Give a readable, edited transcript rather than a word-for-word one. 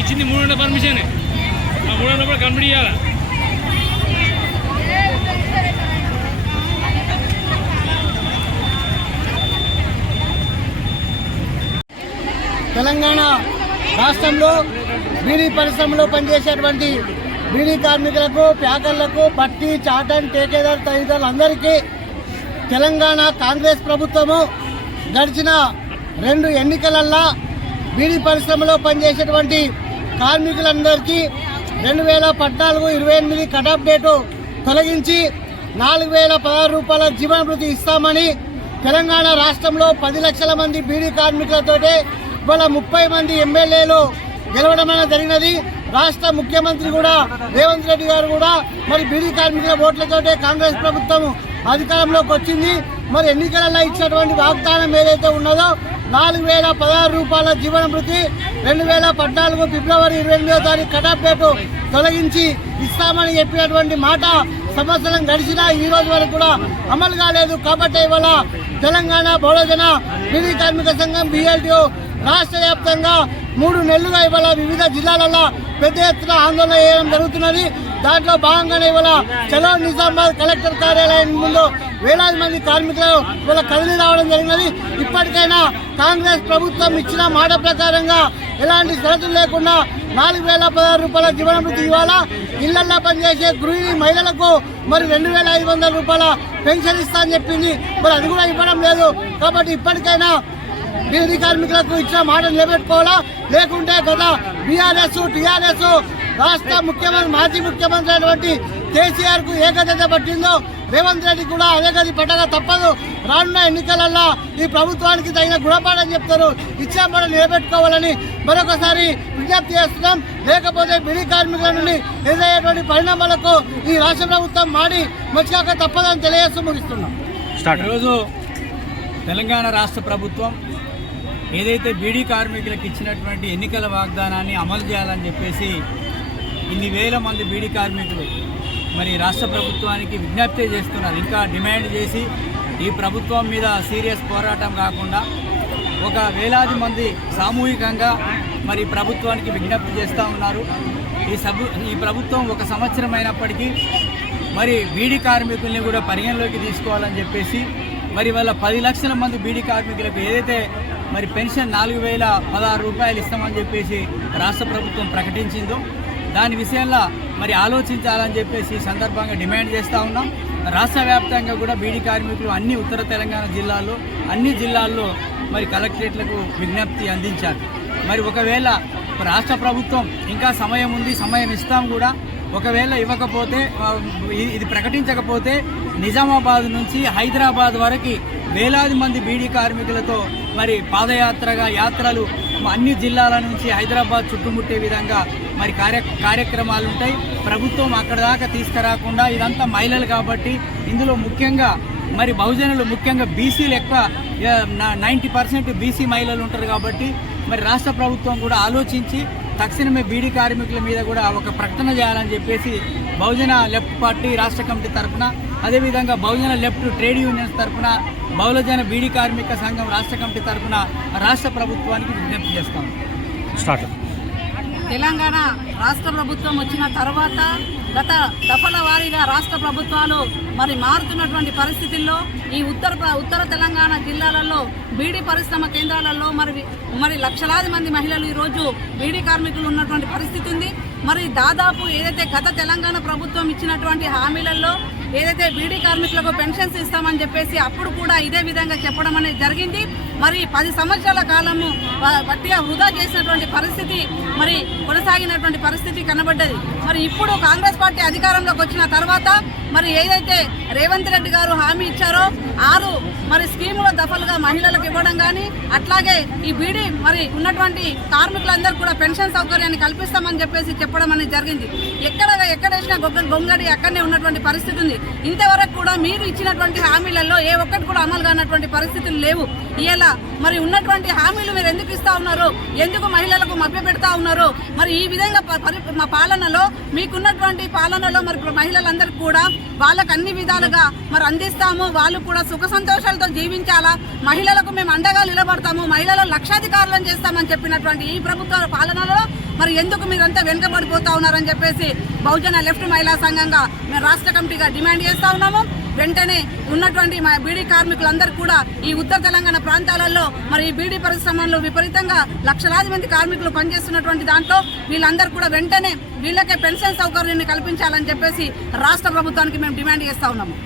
ఇచ్చింది 300 పర్మిషన్, ఆ 300 కూడా కంప్లీట్ చేయాలి. తెలంగాణ రాష్ట్రంలో బీడీ పరిశ్రమలో పనిచేసేటువంటి బీడీ కార్మికులకు, ప్యాకర్లకు, పట్టి, చాటన్, టేకేదార్ తదితరులందరికీ తెలంగాణ కాంగ్రెస్ ప్రభుత్వము గడిచిన 2 ఎన్నికలల్లో బీడీ పరిశ్రమలో పనిచేసేటువంటి కార్మికులందరికీ 2014-28 కటాఫ్ డేటు తొలగించి 4016 రూపాయల జీవన భృతి ఇస్తామని తెలంగాణ రాష్ట్రంలో 10 లక్షల మంది బీడీ కార్మికులతోటే ఇవాళ 30 మంది ఎమ్మెల్యేలు గెలవడం జరిగినది. రాష్ట్ర ముఖ్యమంత్రి కూడా రేవంత్ రెడ్డి గారు కూడా మరి బీడీ కార్మికుల ఓట్లతోటే కాంగ్రెస్ ప్రభుత్వం అధికారంలోకి వచ్చింది. మరి ఎన్నికలలో ఇచ్చినటువంటి వాగ్దానం ఏదైతే ఉన్నదో 4016 రూపాయల జీవన భృతి 2014 ఫిబ్రవరి 28వ తారీఖు కటాఫ్ డేటు తొలగించి ఇస్తామని చెప్పినటువంటి మాట సంవత్సరం గడిచినా ఈ రోజు వరకు కూడా అమలు కాలేదు. కాబట్టి ఇవాళ తెలంగాణ బహుజన బీడీ కార్మిక సంఘం BLTO రాష్ట్ర వ్యాప్తంగా 3 నెలలుగా ఇవాళ వివిధ జిల్లాలలో పెద్ద ఎత్తున ఆందోళన చేయడం జరుగుతున్నది. దాంట్లో భాగంగానే ఇవాళ చలో నిజామాబాద్ కలెక్టర్ కార్యాలయం ముందు వేలాది మంది కార్మికులు ఇవాళ కదిలి రావడం జరిగినది. ఇప్పటికైనా కాంగ్రెస్ ప్రభుత్వం ఇచ్చిన మాట ప్రకారంగా ఎలాంటి షరతులు లేకుండా 4016 రూపాయల జీవన భృతి ఇవ్వాలా. ఇళ్లల్లో పనిచేసే గృహిణి మహిళలకు మరి 2500 రూపాయల పెన్షన్ ఇస్తా అని చెప్పింది. మరి అది కూడా ఇవ్వడం లేదు. కాబట్టి ఇప్పటికైనా బీడీ కార్మికులకు ఇచ్చిన మాట నిలబెట్టుకోవాలా, లేకుంటే గత BRS, TRS రాష్ట్ర ముఖ్యమంత్రి మాజీ ముఖ్యమంత్రి అయినటువంటి కేసీఆర్ కు ఏ గతి పట్టిందో రేవంత్ రెడ్డి కూడా అదే గది పట్టగా తప్పదు. రానున్న ఎన్నికలలో ఈ ప్రభుత్వానికి తగిన గుణపాఠం చెప్తారు. ఇచ్చిన మాట నిలబెట్టుకోవాలని మరొకసారి విజ్ఞప్తి చేస్తున్నాం. లేకపోతే బీడీ కార్మికుల నుండి ఎదురయ్యేటువంటి పరిణామాలకు ఈ రాష్ట్ర ప్రభుత్వం మాడి మొచ్చాక తప్పదని తెలియజేస్తూ ముగిస్తున్నాం. ఈరోజు తెలంగాణ రాష్ట్ర ప్రభుత్వం ఏదైతే బీడీ కార్మికులకు ఇచ్చినటువంటి ఎన్నికల వాగ్దానాన్ని అమలు చేయాలని చెప్పేసి ఇన్ని వేల మంది బీడీ కార్మికులు మరి రాష్ట్ర ప్రభుత్వానికి విజ్ఞప్తి చేస్తున్నారు. ఇంకా డిమాండ్ చేసి ఈ ప్రభుత్వం మీద సీరియస్ పోరాటం కాకుండా ఒక వేలాది మంది సామూహికంగా మరి ప్రభుత్వానికి విజ్ఞప్తి చేస్తూ ఉన్నారు. ఈ ప్రభుత్వం 1 సంవత్సరం అయినప్పటికీ మరి బీడీ కార్మికుల్ని కూడా పరిగణలోకి తీసుకోవాలని చెప్పేసి మరి వాళ్ళ 10 లక్షల మంది బీడీ కార్మికులకు ఏదైతే మరి పెన్షన్ 4016 రూపాయలు ఇస్తామని చెప్పేసి రాష్ట్ర ప్రభుత్వం ప్రకటించిందో దాని విషయంలో మరి ఆలోచించాలని చెప్పేసి సందర్భంగా డిమాండ్ చేస్తూ ఉన్నాం. రాష్ట్ర వ్యాప్తంగా కూడా బీడీ కార్మికులు అన్ని ఉత్తర తెలంగాణ జిల్లాల్లో అన్ని జిల్లాల్లో మరి కలెక్టరేట్లకు విజ్ఞప్తి అందించారు. మరి ఒకవేళ రాష్ట్ర ప్రభుత్వం ఇంకా సమయం ఉంది, సమయం ఇస్తాం కూడా, ఒకవేళ ఇవ్వకపోతే ఇది ప్రకటించకపోతే నిజామాబాద్ నుంచి హైదరాబాద్ వరకు వేలాది మంది బీడీ కార్మికులతో మరి పాదయాత్రగా యాత్రలు అన్ని జిల్లాల నుంచి హైదరాబాద్ చుట్టుముట్టే విధంగా మరి కార్యక్రమాలు ఉంటాయి. ప్రభుత్వం అక్కడ దాకా తీసుకురాకుండా ఇదంతా మహిళలు కాబట్టి ఇందులో ముఖ్యంగా మరి బహుజనులు ముఖ్యంగా బీసీలు ఎక్కువ 90% బీసీ మహిళలు ఉంటారు కాబట్టి మరి రాష్ట్ర ప్రభుత్వం కూడా ఆలోచించి తక్షణమే బీడీ కార్మికుల మీద కూడా ఒక ప్రకటన చేయాలని చెప్పేసి బహుజన లెఫ్ట్ పార్టీ రాష్ట్ర కమిటీ తరఫున, అదేవిధంగా బహుజన లెఫ్ట్ ట్రేడ్ యూనియన్స్ తరఫున, బహుళజన బీడీ కార్మిక సంఘం రాష్ట్ర కమిటీ తరఫున రాష్ట్ర ప్రభుత్వానికి విజ్ఞప్తి చేస్తాం. తెలంగాణ రాష్ట్ర ప్రభుత్వం వచ్చిన తర్వాత గత దఫల వారీగా రాష్ట్ర ప్రభుత్వాలు మరి మారుతున్నటువంటి పరిస్థితుల్లో ఈ ఉత్తర తెలంగాణ జిల్లాలలో బీడీ పరిశ్రమ కేంద్రాలలో మరి లక్షలాది మంది మహిళలు ఈరోజు బీడీ కార్మికులు ఉన్నటువంటి పరిస్థితి ఉంది. మరి దాదాపు ఏదైతే గత తెలంగాణ ప్రభుత్వం ఇచ్చినటువంటి హామీలలో ఏదైతే బీడీ కార్మికులకు పెన్షన్స్ ఇస్తామని చెప్పేసి అప్పుడు కూడా ఇదే విధంగా చెప్పడం అనేది జరిగింది. మరి 10 సంవత్సరాల కాలము బట్టిగా వృధా చేసినటువంటి పరిస్థితి మరి కొనసాగినటువంటి పరిస్థితి కనబడ్డది. మరి ఇప్పుడు కాంగ్రెస్ పార్టీ అధికారంలోకి వచ్చిన తర్వాత మరి ఏదైతే రేవంత్ రెడ్డి గారు హామీ ఇచ్చారో 6 మరి స్కీముల దఫలుగా మహిళలకు ఇవ్వడం కానీ, అట్లాగే ఈ బీడీ మరి ఉన్నటువంటి కార్మికులందరూ కూడా పెన్షన్ సౌకర్యాన్ని కల్పిస్తామని చెప్పేసి చెప్పడం అనేది జరిగింది. ఎక్కడేసినా గొంగడి అక్కడనే ఉన్నటువంటి పరిస్థితి ఉంది. ఇంతవరకు కూడా మీరు ఇచ్చినటువంటి హామీలలో ఏ ఒక్కటి కూడా అమలు కానటువంటి పరిస్థితులు లేవు. ఇలా మరి ఉన్నటువంటి హామీలు మీరు ఎందుకు ఇస్తా ఉన్నారు, ఎందుకు మహిళలకు మభ్య పెడతా ఉన్నారు? మరి ఈ విధంగా మా పాలనలో మీకున్నటువంటి పాలనలో మరి మహిళలందరికీ కూడా వాళ్ళకు అన్ని విధాలుగా మరి అందిస్తాము, వాళ్ళు కూడా సుఖ సంతోషాలతో జీవించాలా, మహిళలకు మేము అండగా నిలబడతాము, మహిళలు లక్షాధికారులను చేస్తామని చెప్పినటువంటి ఈ ప్రభుత్వ పాలనలో మరి ఎందుకు మీరంతా వెనుకబడిపోతా ఉన్నారని చెప్పేసి బహుజన లెఫ్ట్ మహిళా సంఘంగా మేము రాష్ట్ర కమిటీగా డిమాండ్ చేస్తా ఉన్నాము. వెంటనే ఉన్నటువంటి మా బీడీ కార్మికులందరూ కూడా ఈ ఉత్తర తెలంగాణ ప్రాంతాలలో మరి ఈ బీడీ పరిశ్రమల్లో విపరీతంగా లక్షలాది మంది కార్మికులు పనిచేస్తున్నటువంటి దాంట్లో వీళ్ళందరూ కూడా వెంటనే వీళ్ళకే పెన్షన్ సౌకర్యాన్ని కల్పించాలని చెప్పేసి రాష్ట్ర ప్రభుత్వానికి మేము డిమాండ్ చేస్తా ఉన్నాము.